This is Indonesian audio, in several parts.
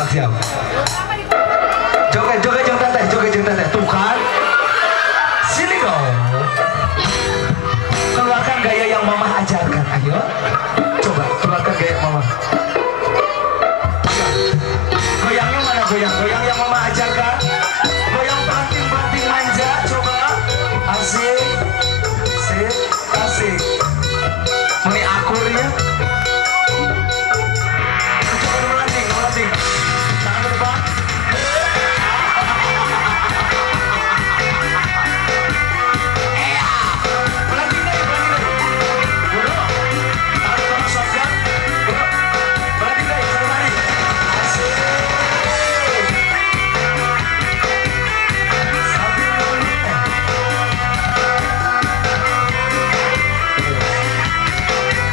Siap. Joget jeung teteh. Tuh kan. Sini dong. Keluarkan gaya yang mama ajarkan, ayo. Coba keluarkan gaya mama. Goyangnya mana goyang yang mama ajarkan. Goyang pelanting manja, coba. Asik. Asik. Ini akur ya. Coba melanting. Tangan ke depan. Melanting deh. Dulu. Tangan ke bawah shotgun. Dulu. Melanting deh, satu kali. Asik. Sambil melanting.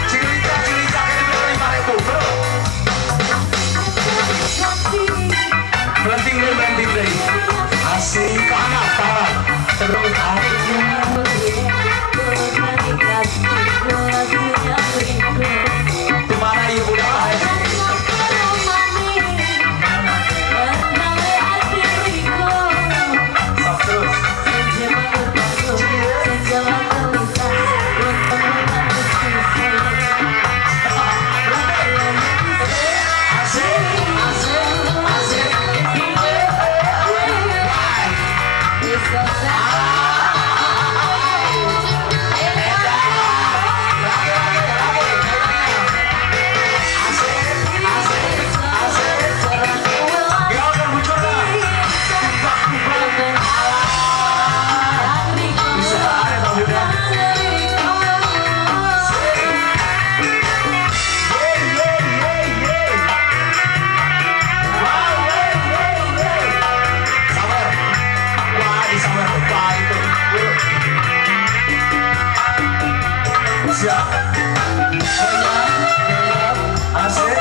Cilicak ini bilang 5.000, bro. Melanting deh. Asik, ke anak. Terus dimana ibu dah? Sok terus. Siap. Asik.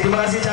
terima kasih